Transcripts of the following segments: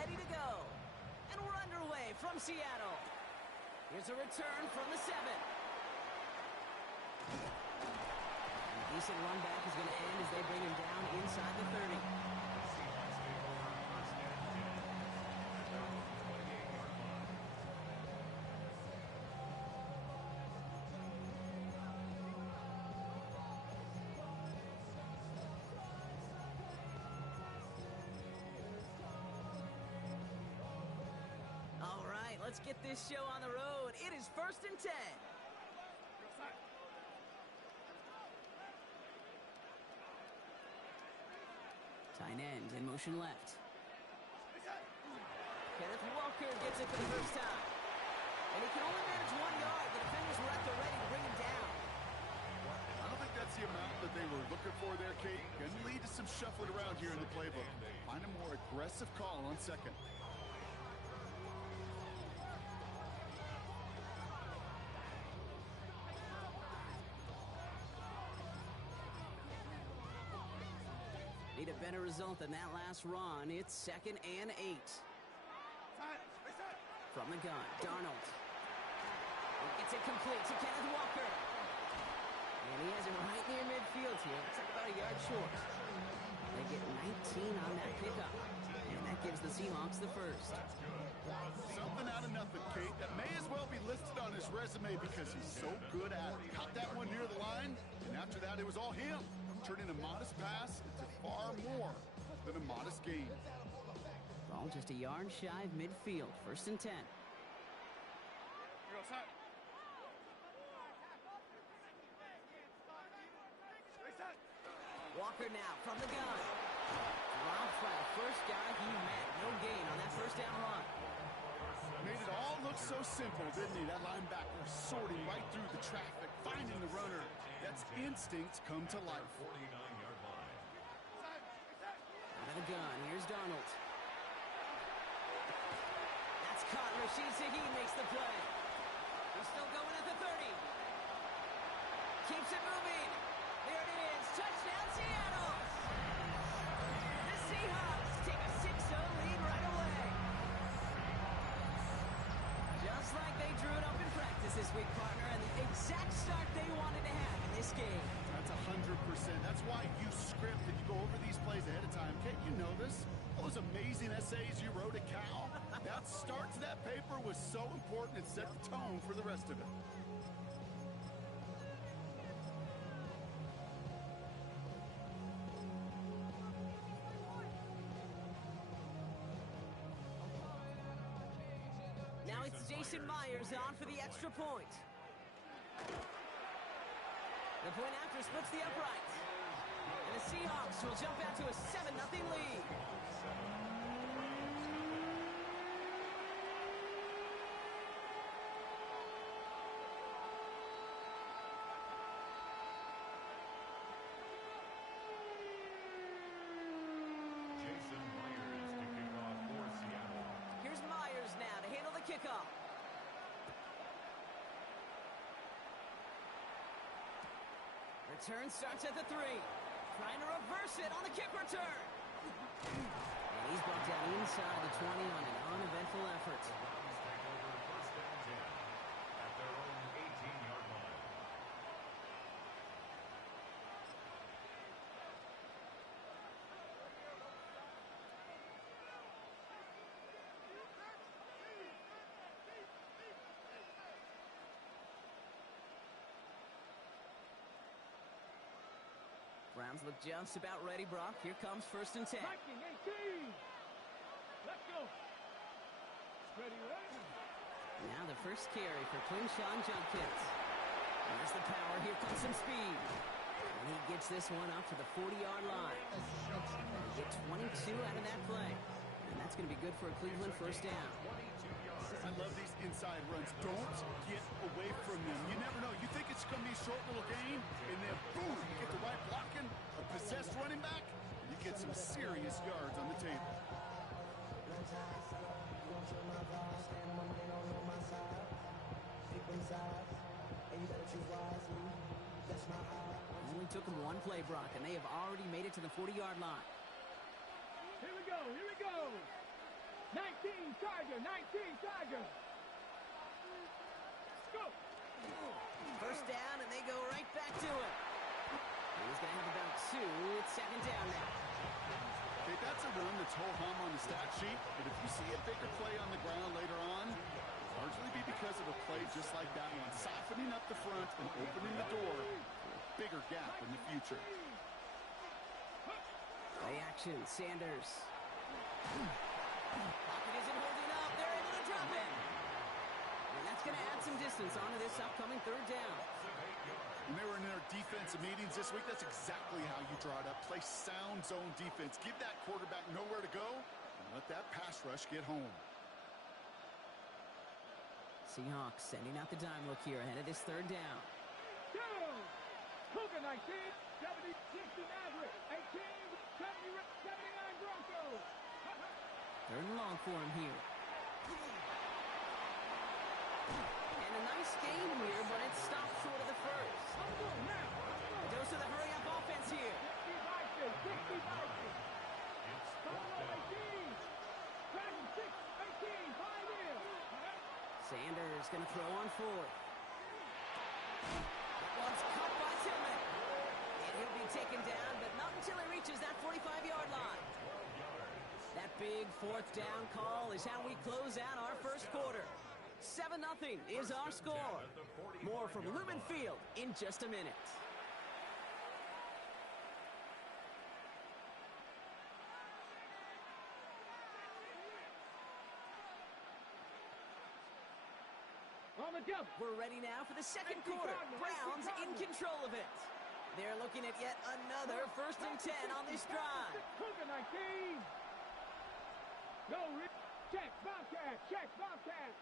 ready to go. And we're underway from Seattle. Here's a return from the 7. And a decent run back is going to end as they bring him down inside the 30. All right, let's get this show on the road. It is 1st and 10. Tight end in motion left. Kenneth Walker gets it for the first time. And he can only manage 1 yard. The defenders were at the ready to bring him down. I don't think that's the amount that they were looking for there, Kate. Going to lead to some shuffling around here in the playbook. Find a more aggressive call on 2nd. Need a better result than that last run. It's 2nd and 8. From the gun, Darnold. Gets it complete to Kenneth Walker. And he has it right near midfield here. Looks like about a yard short. They get 19 on that pickup. And that gives the Seahawks the first. Something out of nothing, Kate. That may as well be listed on his resume because he's so good at it. Caught that one near the line, and after that, it was all him. Turning a modest pass into far more than a modest gain. Ball just a yard shy of midfield. 1st and 10. Walker now from the gun. Dropped by the first guy he met. No gain on that first down run. Made it all look so simple, didn't he? That linebacker sorting right through the traffic, finding the runner. That's instinct come to life. 49-yard line. Out of the gun, here's Darnold. That's caught. Rashid Shaheed makes the play. He's still going at the 30. Keeps it moving. There it is. Touchdown, Seattle. The Seahawks take a 6-0 lead right away. Just like they drew it up in practice this week, partner, and the exact start they wanted to have in this game. That's 100%. That's why you script and you go over these plays ahead of time. Kate, you know this. All those amazing essays you wrote at Cal. That start to that paper was so important. It set the tone for the rest of it. Now it's Jason Myers on for the extra point. The point after splits the uprights. And the Seahawks will jump out to a 7-0 lead. Jason Myers to kick off for Seattle. Here's Myers now to handle the kickoff. Return starts at the 3. Trying to reverse it on the kick return. And he's brought down inside the 20 on an uneventful effort. Browns take over 1st and 10 at their own 18-yard line. Browns look just about ready, Brock. Here comes 1st and 10. Striking 18. Let's go. Ready, ready. Now the first carry for Quinshawn Judkins. There's the power. Here comes some speed. And he gets this one up to the 40-yard line. They get 22 out of that play. And that's going to be good for a Cleveland first down. I love these inside runs. Don't get away from them. You never know. You think it's going to be a short little gain, and then boom, you get the right blocking, a possessed running back, and you get some serious yards on the table. Only took them one play, Brock, and they have already made it to the 40-yard line. Here we go. Here we go. 19 Tiger, 19 Tiger. Let's go. First down, and they go right back to it. He's going to have about 2. It's second down now. Okay, that's a run that's ho-hum on the stat sheet, but if you see a bigger play on the ground later on, it'll largely be because of a play just like that one, softening up the front and opening the door for a bigger gap in the future. Play action, Sanders. Pocket isn't holding up. They're able to drop him. And that's going to add some distance onto this upcoming third down. When they were in their defensive meetings this week, that's exactly how you draw it up. Play sound zone defense. Give that quarterback nowhere to go and let that pass rush get home. Seahawks sending out the dime look here ahead of this third down. Cougar 19, 70, 60 Maverick, 18, 70, 79 Broncos. Third and long for him here. And a nice gain here, but it stopped short of the first. A dose of the hurry-up offense here. 60 Vikings. Buffalo 18. Dragon 6, 18, 5 in. Sanders going to throw on fourth. That one's caught by Tillman. And he'll be taken down, but not until he reaches that 45-yard line. That big fourth down call is how we close out our first quarter. 7-0 is our score. More from Lumen Field in just a minute. On the jump. We're ready now for the second quarter. Browns in control of it. They're looking at yet another 1st and 10 on this drive. Cougar 19. No, check, Bobcat, check, Bobcat.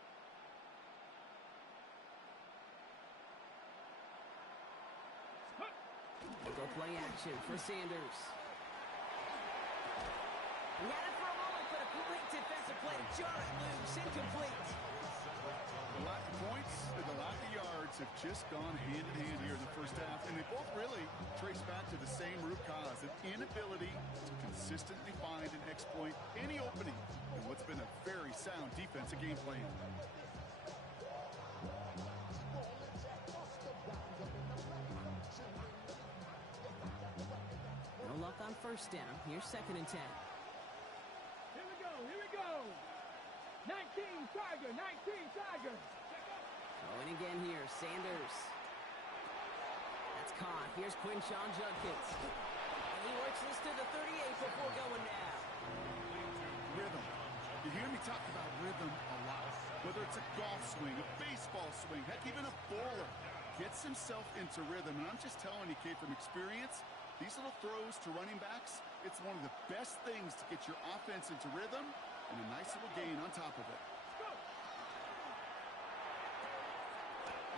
Go play action for Sanders. He had it for a moment, but a great defensive play to jar it loose, incomplete. The lack of points and the lack of yards have just gone hand in hand here in the first half, and they both really trace back to the same root cause, an inability to consistently find and exploit any opening in what's been a very sound defensive game plan. No luck on first down. Here's 2nd and 10. Here we go, here we go. 19 Tiger, 19 Tiger. Going again here, Sanders. That's caught. Here's Quinshawn Judkins. And he works this to the 38 before going now. Rhythm. You hear me talk about rhythm a lot. Whether it's a golf swing, a baseball swing, heck, even a bowler gets himself into rhythm. And I'm just telling you, kid, from experience, these little throws to running backs, it's one of the best things to get your offense into rhythm and a nice little gain on top of it.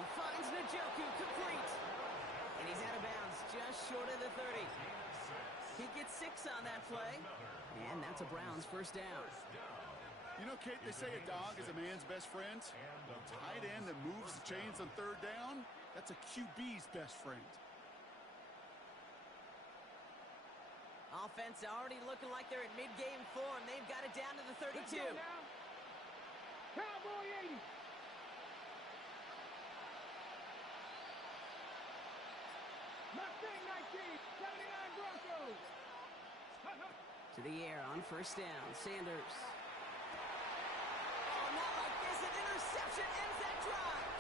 He finds Njoku complete. And he's out of bounds just short of the 30. He gets 6 on that play. And that's a Browns first down. You know, Kate, they say a dog is a man's best friend. A tight end that moves the chains on third down, that's a QB's best friend. Offense already looking like they're in mid-game form. They've got it down to the 32. Cowboy 80. Mustang 19, 79 Broncos. To the air on first down, Sanders. Oh, not like this. An interception ends that drive.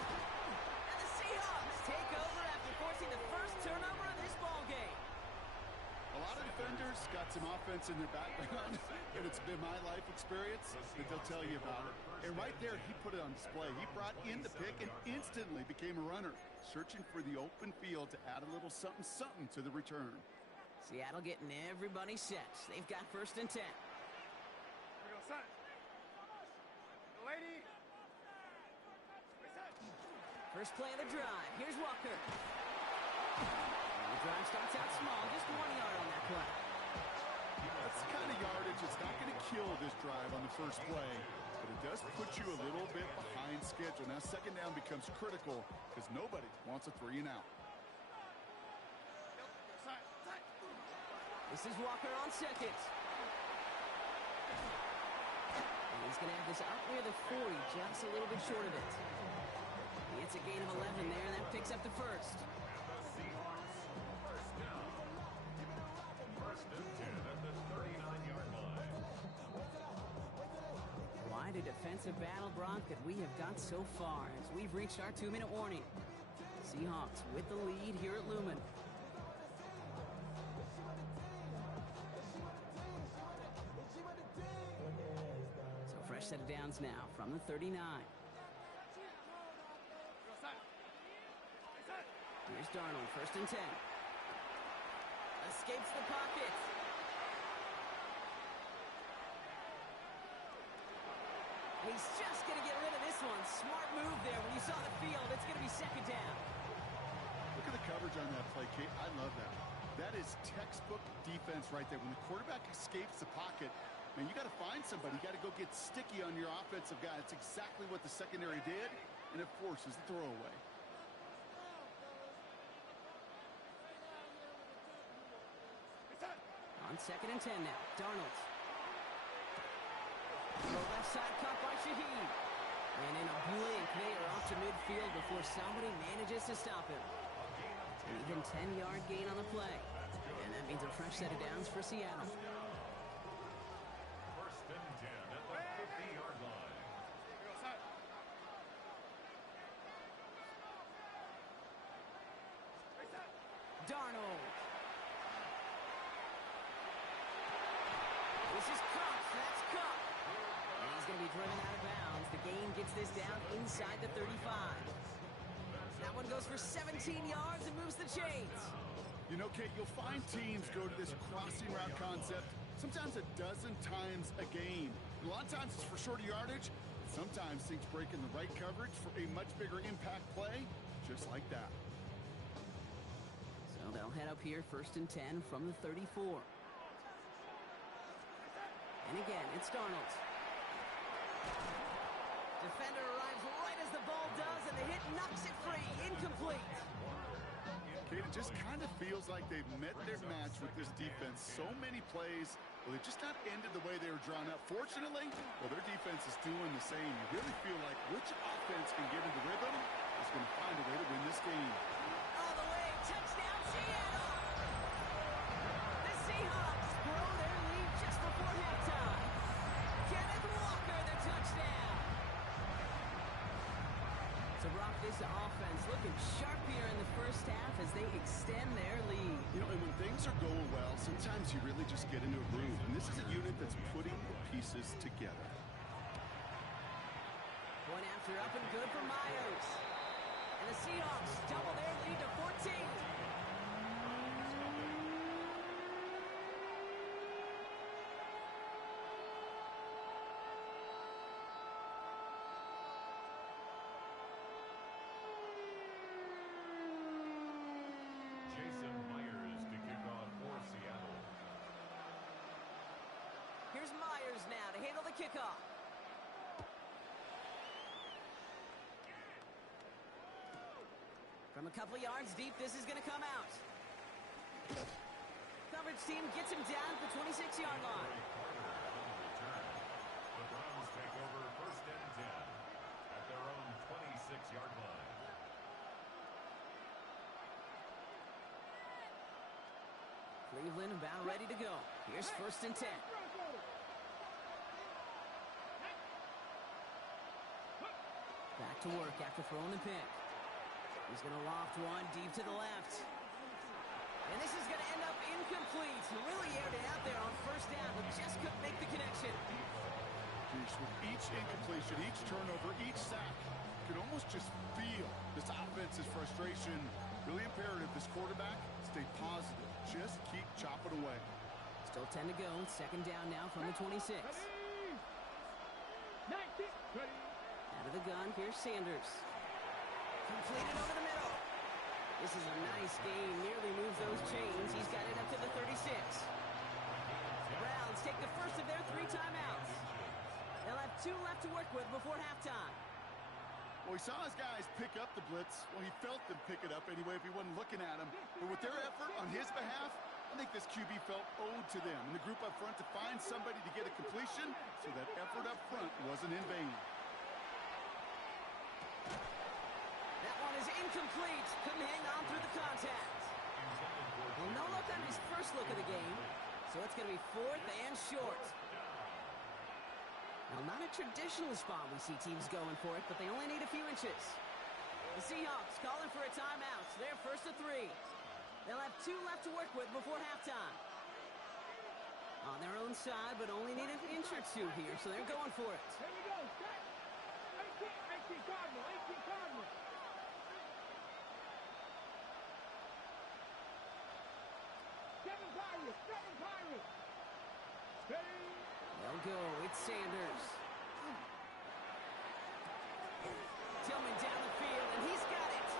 And the Seahawks take over after forcing the first turnover of this ballgame. A lot of defenders got some offense in their background, and it's been my life experience that they'll tell you about it. And right there, he put it on display. He brought in the pick and instantly became a runner, searching for the open field to add a little something to the return. Seattle getting everybody set. They've got 1st and 10. Here we go, son. Lady. First play of the drive. Here's Walker. The drive starts out small, just 1 yard on that play. That's the kind of yardage that's not going to kill this drive on the first play, but it does put you a little bit behind schedule. Now, second down becomes critical because nobody wants a 3 and out. This is Walker on second. And He's going to have this up near the 40, just a little bit short of it. It's a gain of 11 there, and that picks up the first. Seahawks, first down. First and 10 at the 39-yard line. Quite a defensive battle, Brock, that we have got so far as we've reached our 2-minute warning. Seahawks with the lead here at Lumen. So fresh set of downs now from the 39. Here's Darnold, first and 10. Escapes the pocket. He's just going to get rid of this one. Smart move there. When you saw the field, it's going to be second down. Look at the coverage on that play, Kate. I love that. That is textbook defense right there. When the quarterback escapes the pocket, man, you got to find somebody. You got to go get sticky on your offensive guy. That's exactly what the secondary did, and it forces the throwaway. On second and 10 now. Darnold. The left side cut by Shaheed. And in a blink, they are off to midfield before somebody manages to stop him. An even 10-yard gain on the play. And that means a fresh set of downs for Seattle. First and 10 at the 50-yard line. Darnold. This is Cup. That's Cup. And he's going to be driven out of bounds. The gain gets this down inside the 35. That one goes for 17 yards and moves the chains. You know, Kate, you'll find teams go to this crossing route concept sometimes a dozen times a game. A lot of times it's for shorter yardage. Sometimes things break in the right coverage for a much bigger impact play, just like that. So they'll head up here first and 10 from the 34. And again, it's Darnold. Defender arrives right as the ball does, and the hit knocks it free. Incomplete. Kate, it just kind of feels like they've met their match with this defense. So many plays, well, they just not ended the way they were drawn up. Fortunately, well, their defense is doing the same. You really feel like which offense can get into rhythm is going to find a way to win this game. All the way, touchdown Seattle! The Seahawks grow their lead just before halftime. Kenneth Walker, the touchdown! So Brock, this offense looking sharp here in the first half as they extend their lead. You know, and when things are going well, sometimes you really just get into a groove. And this is a unit that's putting the pieces together. Point after up and good for Myers. And the Seahawks double their lead to 14. Jason Myers to kick off for Seattle. Here's Myers now to handle the kickoff. From a couple of yards deep, this is going to come out. Coverage team gets him down at the 26-yard line. The Browns take over first and 10 at their own 26-yard line. Cleveland about ready to go. Here's first and 10. Back to work after throwing the pick. He's going to loft one deep to the left. And this is going to end up incomplete. Really aired it out there on first down, but just couldn't make the connection. Geez, with each incompletion, each turnover, each sack, you can almost just feel this offense's frustration. Really imperative this quarterback stay positive. Just keep chopping away. Still 10 to go. Second down now from the 26. 19. Ready. Out of the gun, here's Sanders. Completed over the middle. This is a nice game. Nearly moves those chains. He's got it up to the 36. The Browns take the first of their 3 timeouts. They'll have 2 left to work with before halftime. Well, he saw his guys pick up the blitz. Well, he felt them pick it up anyway if he wasn't looking at him. But with their effort on his behalf, I think this QB felt owed to them and the group up front to find somebody to get a completion so that effort up front wasn't in vain. That one is incomplete. Couldn't hang on through the contact. Well, no look on his first look of the game, so it's going to be 4th and short. Now, not a traditional spot we see teams going for it, but they only need a few inches. The Seahawks calling for a timeout, so they're 1st and 3. They'll have 2 left to work with before halftime. On their own side, but only need an inch or 2 here, so they're going for it. Here we go. Set. 18 Cardinal. 18 Cardinal. Seven Pirates. Steady. They'll go. It's Sanders. Tillman down the field, and he's got it.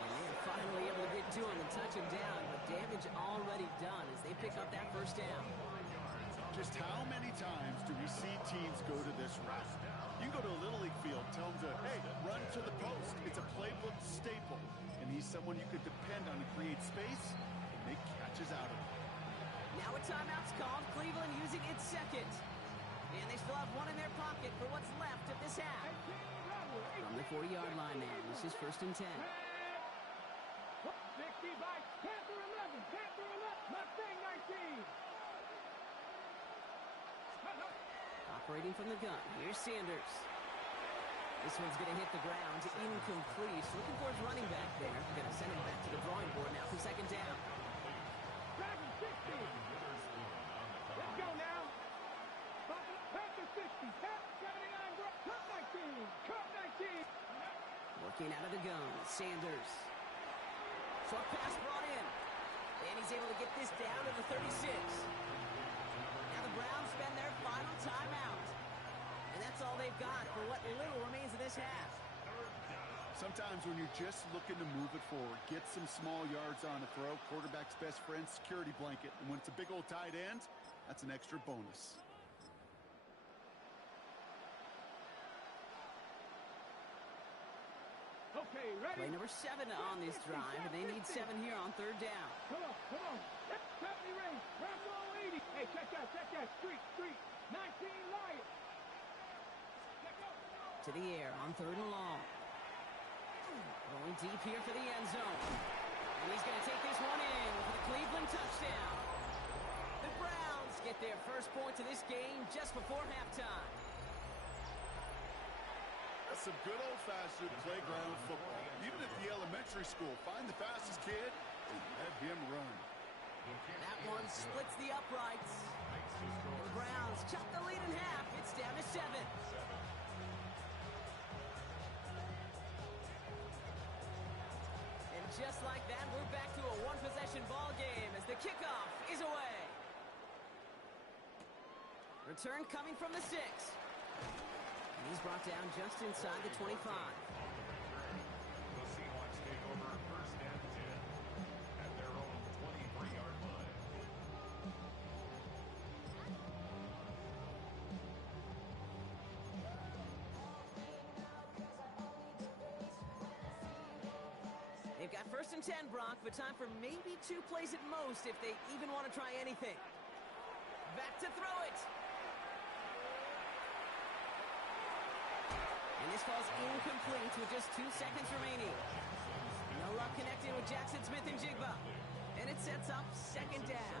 And they're finally able to get to him and touch him down, but damage already done as they pick up that first down. Just how many times do we see teams go to this route? You go to a Little League field, tell them to, hey, run to the post. It's a playbook staple, and he's someone you could depend on to create space and make catches out of it. Now a timeout's called. Cleveland using its second. And they still have one in their pocket for what's left of this half. From the 40-yard line now, this is 1st and 10. 60 by Panther 11. Mustang 19. Operating from the gun, here's Sanders. This one's going to hit the ground, incomplete. Looking for his running back there. Going to send him back to the drawing board now for 2nd down. Dragon 60. Let's go now. Panther 60. Tap 79. Cup 19. Working out of the gun, Sanders. Short pass brought in. And he's able to get this down to the 36. Now the Browns spend their final timeout. And that's all they've got for what little remains of this half. Sometimes when you're just looking to move it forward, get some small yards on a throw, quarterback's best friend, security blanket. And when it's a big old tight end, that's an extra bonus. Okay, ready? Play number 7 on this drive, and they need 7 here on 3rd down. Come on. That's 70 range. Rambo 80. Hey, check that. Street. 19 Lions. To the air on 3rd and long. Going deep here for the end zone. And he's going to take this one in for the Cleveland touchdown. The Browns get their first points of this game just before halftime. That's some good old-fashioned playground football. Even at the elementary school, find the fastest kid and let him run. That one splits the uprights. The Browns chop the lead in half. It's down to 7. And just like that, we're back to a one-possession ball game as the kickoff is away. Return coming from the 6. And he's brought down just inside the 25. The Seahawks take over 1st and 10 at their own 23-yard line. They've got 1st and 10, Brock, but time for maybe 2 plays at most if they even want to try anything. Back to throw it. And this falls incomplete with just 2 seconds remaining. No luck connecting with Jackson Smith and Jigba. And it sets up 2nd down.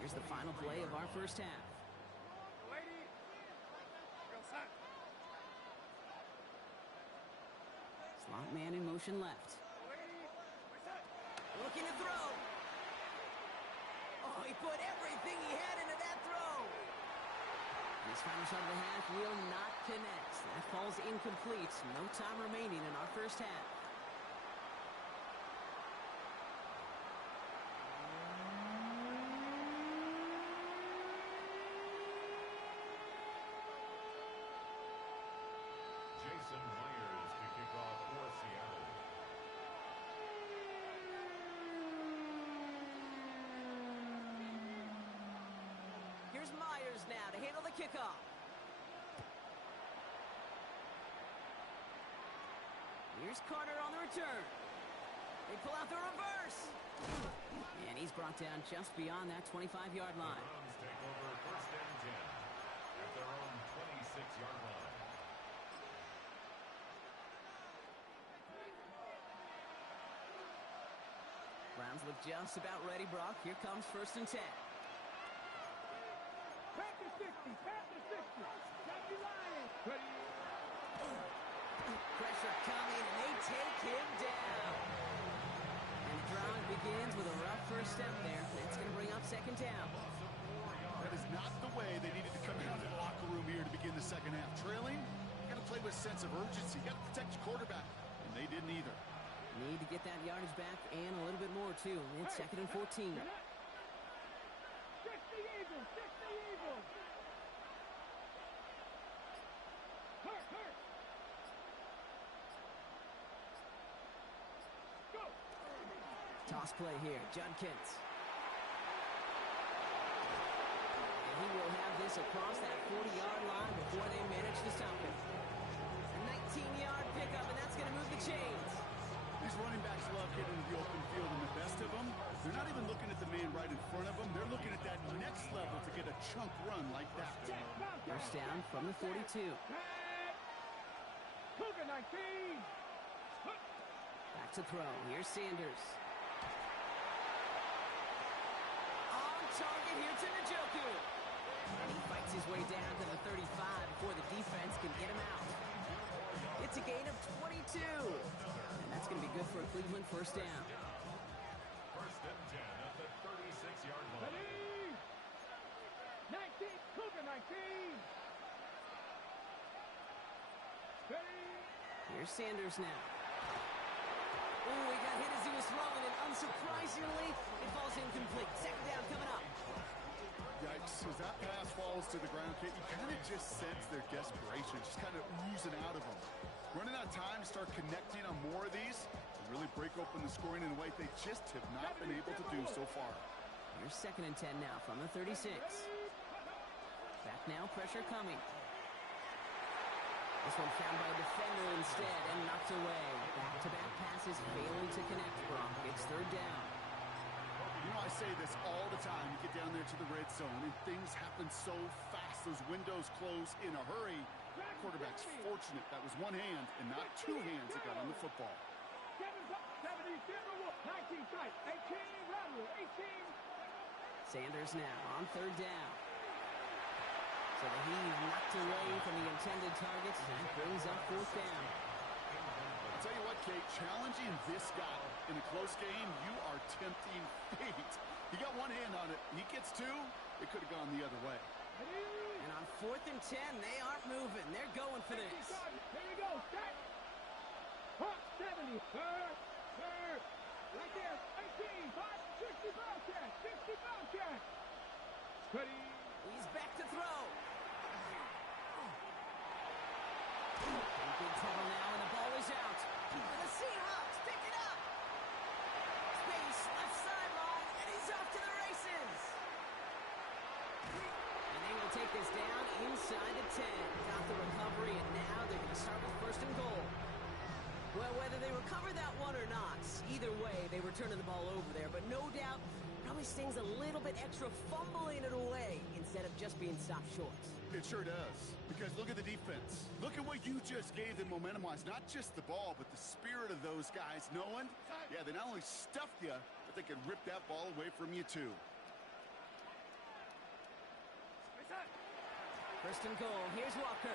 Here's the final play of our first half. Slot man in motion left. Looking to throw. Oh, he put everything he had into that throw. This final shot of the half will not connect. That falls incomplete. No time remaining in our first half. Jason Myers to kick off for Seattle. Here's Myers now to handle the kickoff. Here's Carter on the return. They pull out the reverse. And he's brought down just beyond that 25-yard line. Browns take over first and 10 at their own 26-yard line. Browns look just about ready, Brock. Here comes first and 10. Back to 60. Back to 60. Got you lying. Ready. Pressure coming, and they take him down. And the drive begins with a rough first step there. That's going to bring up second down. That is not the way they needed to come out of the locker room here to begin the second half. Trailing, you got to play with a sense of urgency. You got to protect your quarterback, and they didn't either. Need to get that yardage back and a little bit more, too. It's second and 14. 60 Eagles. 60 Eagles. Hurt. Go. Toss play here. Judkins. And he will have this across that 40-yard line before they manage to stop him. A 19-yard pickup, and that's going to move the chains. These running backs love getting into the open field, and the best of them, they're not even looking at the man right in front of them. They're looking at that next level to get a chunk run like that. First down from the 42. Cougar 19. Back to throw. Here's Sanders. On target here to Njoku. And he fights his way down to the 35 before the defense can get him out. It's a gain of 22. And that's going to be good for a Cleveland first down. First and 10 at the 36-yard line. Ready. 19. Cougar 19. Ready. Here's Sanders now. Oh, he got hit as he was throwing, and unsurprisingly, it falls incomplete. Second down coming up. Yikes. As that pass falls to the ground, Kate, you kind of just sense their desperation, just kind of oozing out of them. Running out of time to start connecting on more of these and really break open the scoring in a way they just have not been able to do so far. Here's second and 10 now from the 36. Back now, pressure coming. This one found by a defender instead and knocked away. Back-to-back passes failing to connect, Brock. It's third down. You know, I say this all the time. You get down there to the red zone, and things happen so fast. Those windows close in a hurry. Quarterback's fortunate that was one hand and not two hands that got on the football. 70, 19 tight, 18, Rattler, 18. Sanders now on third down. So the heave knocked away from the intended targets. That brings up fourth down. I'll tell you what, Kate, challenging this guy in a close game, you are tempting fate. He got one hand on it. He gets two, it could have gone the other way. And on fourth and 10, they aren't moving. They're going for this. Here we go. Set. Hot 70. Third. Right there. 18. 5, 60 Bobcat. 60 Bobcat. Ready. He's back to throw. Big trouble now, and the ball is out. And the Seahawks pick it up. Space, left sideline, and he's off to the races. And they will take this down inside the 10. Got the recovery, and now they're going to start with first and goal. Well, whether they recover that one or not, either way, they were turning the ball over there. But no doubt, probably stings a little bit extra fumbling it away instead of just being stopped short. It sure does. Because look at the defense. Look at what you just gave them momentum-wise. Not just the ball, but the spirit of those guys knowing, yeah, they not only stuffed you, but they could rip that ball away from you, too. First and goal. Here's Walker.